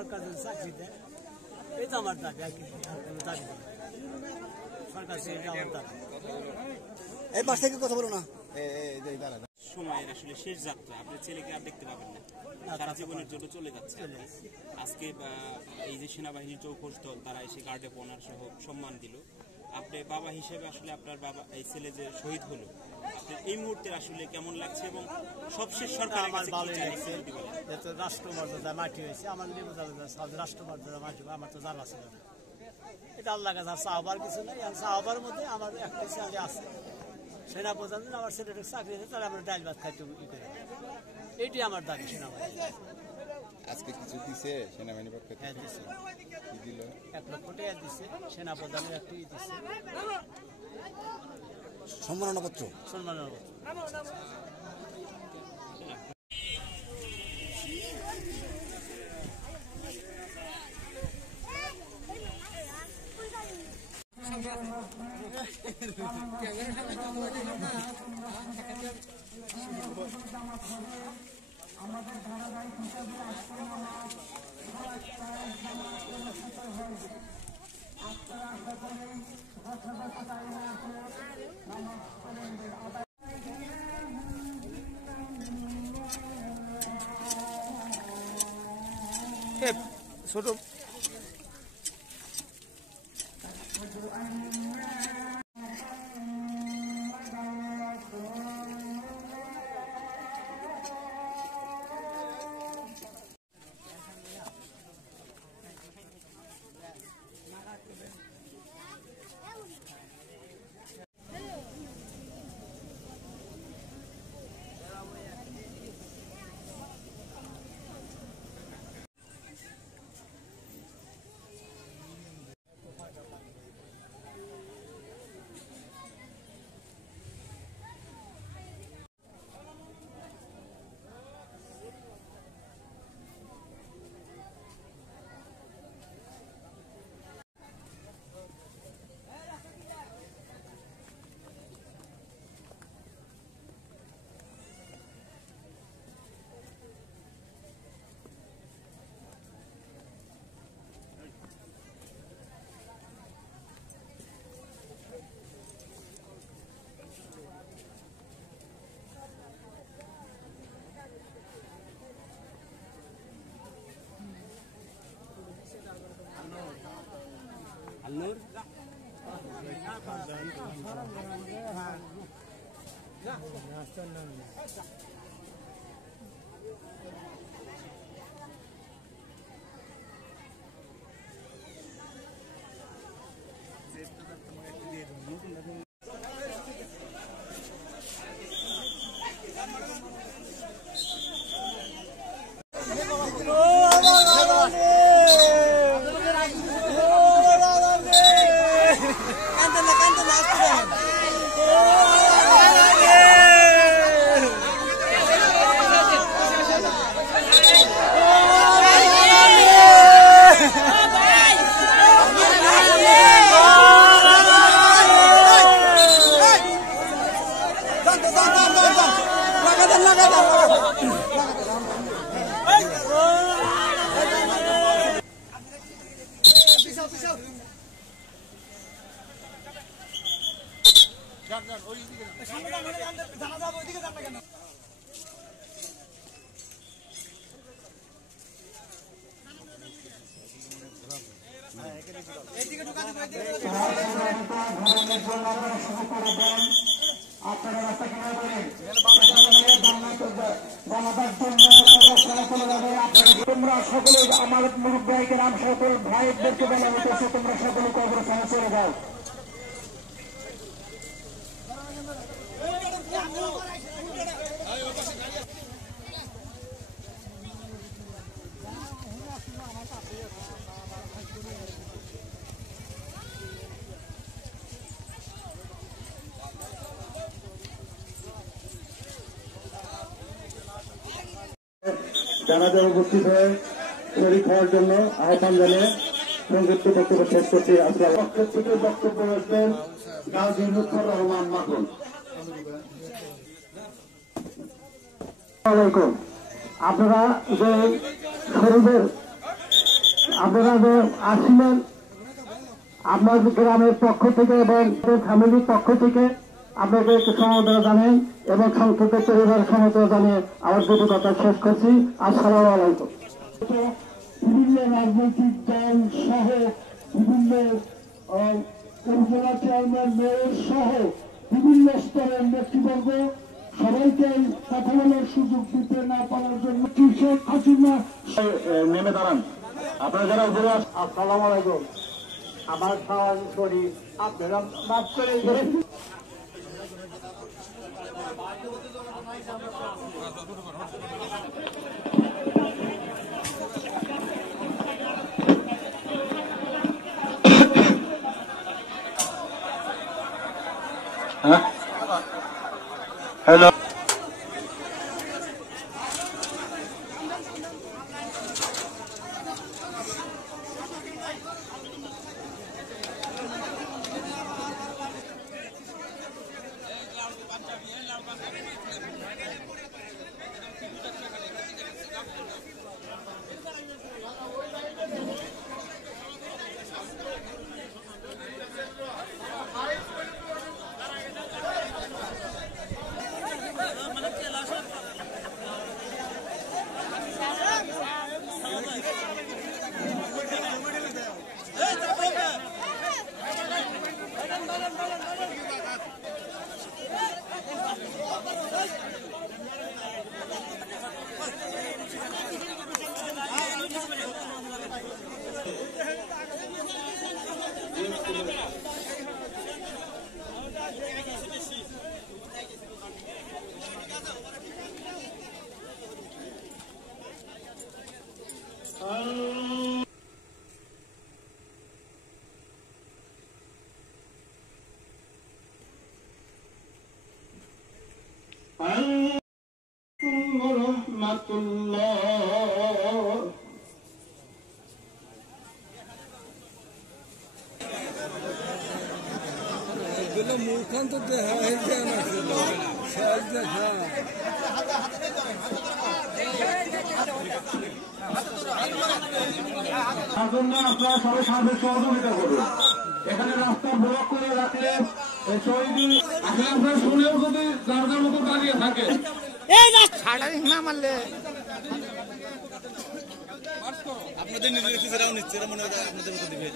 সরকার যদি চাকরি দেয় এই তো আমার দাবি, আর কিছু দাবি সরকার থেকে আমার দাবি। এই পাশ থেকে কথা বলো না। সময়ের আসলে শেষ যাত্রা, আপনার ছেলেকে আর দেখতে পাবেন না, সারা জীবনের জন্য চলে যাচ্ছে। আজকে এই যে সেনাবাহিনীর চৌকস দল তারা এসে গার্ডে অনার সহ সম্মান দিল। আপনি বাবা হিসেবে আসলে আপনার বাবা এই ছেলে যে শহীদ হলো, আপনার এই মুহূর্তে আসলে কেমন লাগছে এবং সবশেষ সরকার আমার ভালোই লাগছে। যেহেতু রাষ্ট্রমর্যাদা মাটি হয়েছে, আমার রাষ্ট্রমর্যাদা মাটি, আমার তো জানা ছিল না। এটা আল্লাহ কাছে চাহবার কিছু নেই। আর চাহবার মধ্যে আমার একটা ছেলে আছে, সেনাপ্রধান আমার ছেলেটা চাকরি আছে, তাহলে আমরা ডাইল ভাত খাইতে ই করি। এইটাই আমার দাবি সেনাবাহিনী। আজকে কিছু দিছে সেনাবাহিনী পক্ষ থেকে? হ্যাঁ দিচ্ছে, কি দিল? 1 লক্ষ টাকা দিচ্ছে, সেনাপ্রধানের একটি দিচ্ছে সম্মাননাপত্র। আমাদের ধারাবাহিক হিসাবে ছোট আল্লুর তোমরা সকলে আমার মুরব্বীকে নাম সকল ভাইদেরকে বলা হতেছে তোমরা সকলে কবরস্থানে চলে যাও। জানাজা উপস্থিত হয়ে শরীর খাওয়ার জন্য আহ্বান জানিয়ে সংযুক্ত বক্তব্য শেষ করছি। আসলে পক্ষের থেকে বক্তব্য রাখবেন গাজী লুৎফর রহমান মাকুল। আপনারা যে শরীরের আপনারা যে আসছিলেন আপনাদের গ্রামের পক্ষ থেকে এবং ফ্যামিলির পক্ষ থেকে আপনাকে একটু সমবেদনা জানাই এবং সংক্ষিপ্ত পরিবারের সমবেদনা জানিয়ে আমার দুটি কথা শেষ করছি। আসসালামু আলাইকুম। বিভিন্ন রাজনৈতিক দল সহ বিভিন্ন উপজেলা চেয়ারম্যান মেয়র সহ বিভিন্ন স্তরের নেতৃবর্গ সবাইকে কথা বলার সুযোগ দিতে না পারার জন্য শেখ হাসিনা নেমে দাঁড়ান। আপনারা যারা উপরে আসসালামু আলাইকুম। আমার খাওয়ার শরীর আপনারা মাফ করে দেবেন। হ্যালো মুখান্ত আপনারা সবাই সার্বিক সহযোগিতা করুন। এখানে রাস্তা ব্লক করে রাখলে আপনারা শুনেও যদি যার যার মতো দাঁড়িয়ে থাকে আপনাদের নিজের কিছুরাও নিচ্ছে এরা মনে হয় আপনাদের মতো দিবে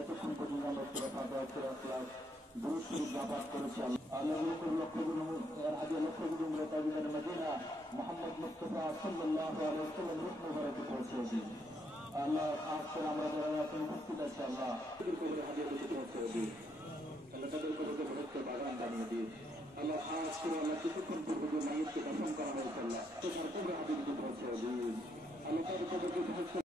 এতক্ষণ পর্যন্ত আমরা পুরো 5 ক্লাস 2 শুরু করেছি। মোহাম্মদ মুস্তাফা সাল্লাল্লাহু আলাইহি ওয়াসাল্লাম রূপ মুবারকে পৌঁছেছি। আল্লাহ আজকে আমরা যারা এখন উপস্থিত আছি আল্লাহ হাজির করতে পৌঁছেছি। আল্লাহ তাদের কবরকে ভরতে বাগান বানিয়ে দিন। আল্লাহ আজ করে আল্লাহ কিছুক্ষণ পূর্বে যে মাইয়তকে দাফন করা হয়েছে আল্লাহ তোমার কবরে হাজির করতে পৌঁছেছি। আল্লাহ তাদের কবরকে ভরতে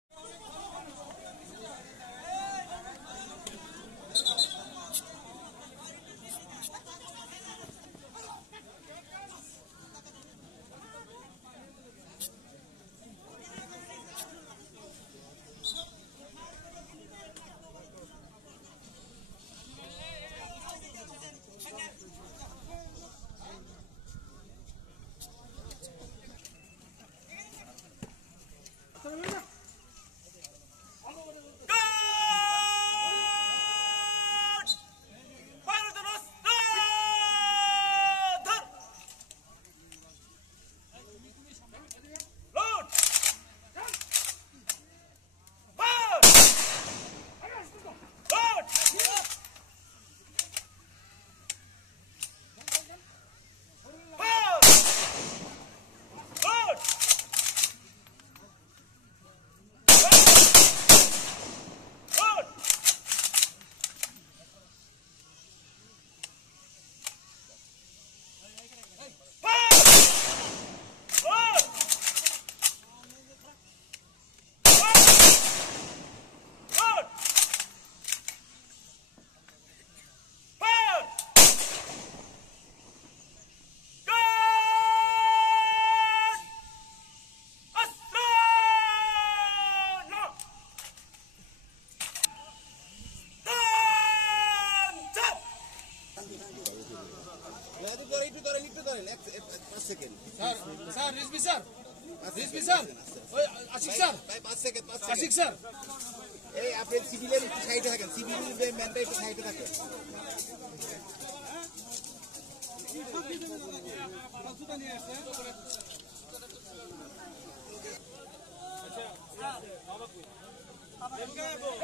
sir Rizvi sir Rizvi sir ওই Ashiq sir 5 second Ashiq sir এই আপনি সিভিলের একটু সাইডে থাকেন, সিভিলের ম্যানটা একটু সাইডে থাকেন। আচ্ছা